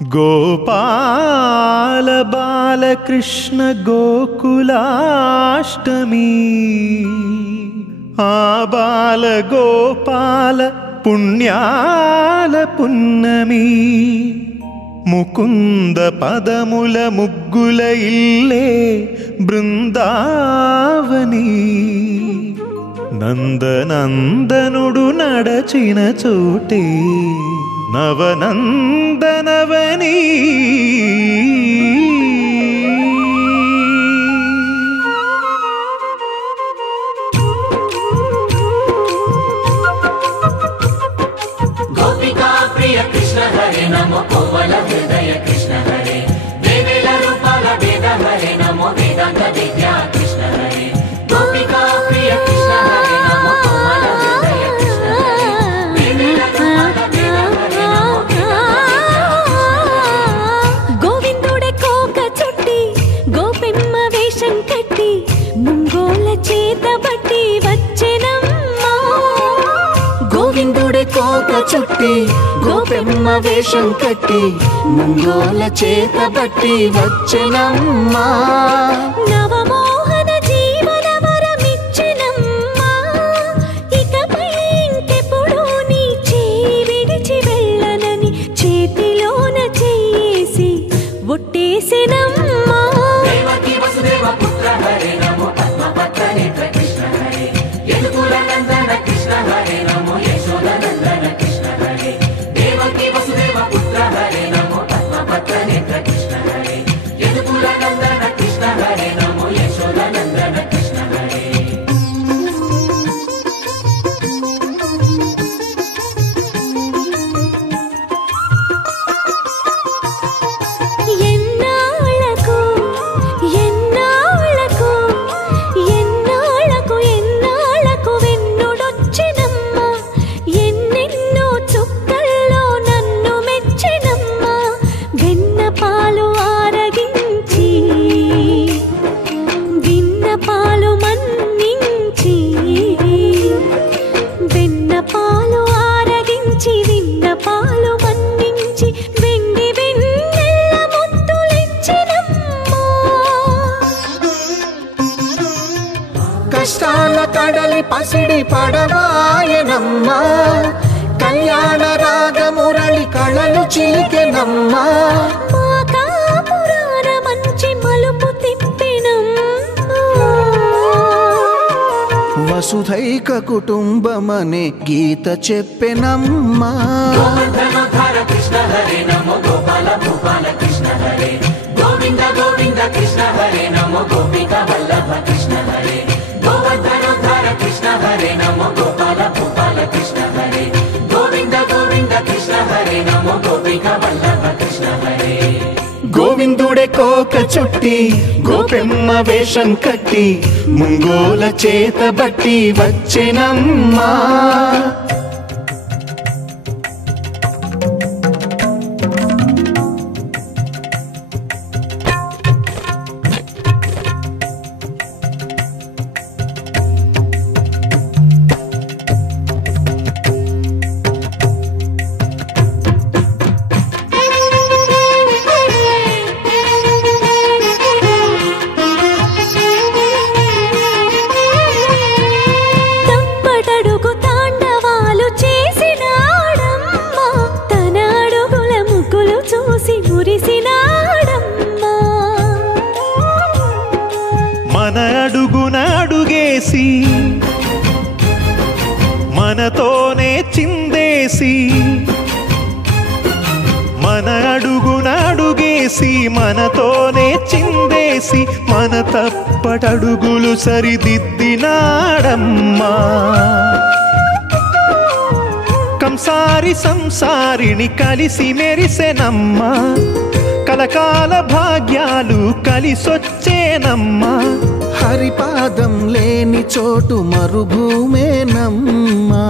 గోపాల బాలకృష్ణ గోకులాష్టమి ఆ బాల గోపాల పుణ్యాల పున్నమి ముకుంద పదముల ముగ్గుల ఇల్లే బృందావని నందనందనుడు నడచిన చోటే నవనందనవని గోపికా ప్రియ కృష్ణ హరే నమో కోవల హృదయ కృష్ణ హరే దేవేల రూపాల వేద హరే నమో వేదాంత విద్యా కృష్ణ హరే గోపికా ప్రియ కృష్ణ హరే నమో కోవల హృదయ కృష్ణ హరే దేవేల రూపాల వేద హరే నమో గోవిందుడే కోక చుట్టి గోపెమ్మ వేషం కట్టి ముంగోల చేత బట్టి వచ్చెనమ్మా గోవిందుడే కోక చుట్టి గోపెమ్మ వేషం కట్టి ముంగోల చేత బట్టి వచ్చెనమ్మా నవమోహన జీవన వరమిచ్చెనమ్మా ఇకపై ఇంకెప్పుడు నీ చేయి విడిచి వెళ్ళనని చేతిలోన చేసి ఒట్టేసెనమ్మా దేవకీ వసుదేవ పుత్ర హరే నమో పద్మపత్ర నేత్ర కృష్ణ హరే యదుకుల నందన కృష్ణ హరే నమో యశోద నందన కృష్ణ హరే దేవకీ వసుదేవ పుత్ర హరే నమో పద్మపత్ర నేత్ర కృష్ణ హరే యదుకుల నందన కృష్ణ హరే నమో యశోద నందన కృష్ణ హరే ఎన్నాళ్ళకు ఎన్నాళ్ళకు ఎన్నాళ్ళకు ఎన్నాళ్ళకు వెన్నుడొచ్చినమ్మా ఎన్నెన్నో చుక్కల్లో నన్ను మెచ్చినమ్మా వెన్న పాలు ఆరగించి విన్న పాలు మన్నించి వెన్న పాలు ఆరగించి విన్న పాలు మన్నించి వెండి వెన్నెల్ల ముద్దులిచ్చినమ్మా కష్టాల కడలి పసిడి పడవాయనమ్మా కళ్యాణ రాగ మురళి కళలు చిలికెనమ్మా మా కాపురాన మంచి మలుపు తిప్పినమ్మా వసుధైక కుటుంబమనే గీత చెప్పెనమ్మా గోవర్ధనోద్ధార కృష్ణ హరే నమో గోపాల భూపాల కృష్ణ హరే గోవింద గోవింద కృష్ణ హరే నమో గోపికా వల్లభ కృష్ణ హరే గోవర్ధనోద్ధార కృష్ణ హరే నమో గోపాల భూపాల కృష్ణ హరే గోవింద గోవింద కృష్ణ హరే నమో గోపికా వల్లభ కృష్ణ హరే గోవిందుడే కోక చుట్టి గోపెమ్మ వేషం కట్టి ముంగోల చేత బట్టి వచ్చెనమ్మా తప్పటడుగు తాండవాలు చేసినాడమ్మా తన అడుగుల ముగ్గులు చూసి మురిసినాడమ్మా మన అడుగున అడుగేసి మనతోనే చిందేసి మన అడుగున అడుగేసి మనతోనే చిందేసి మన తప్పటడుగులు సరిదిద్దినాడమ్మా కంసారి సంసారిని కలిసి మెరిసెనమ్మా కలకాల భాగ్యాలు కలిసొచ్చేనమ్మా హరిపాదం లేని చోటు మరుభూమేనమ్మా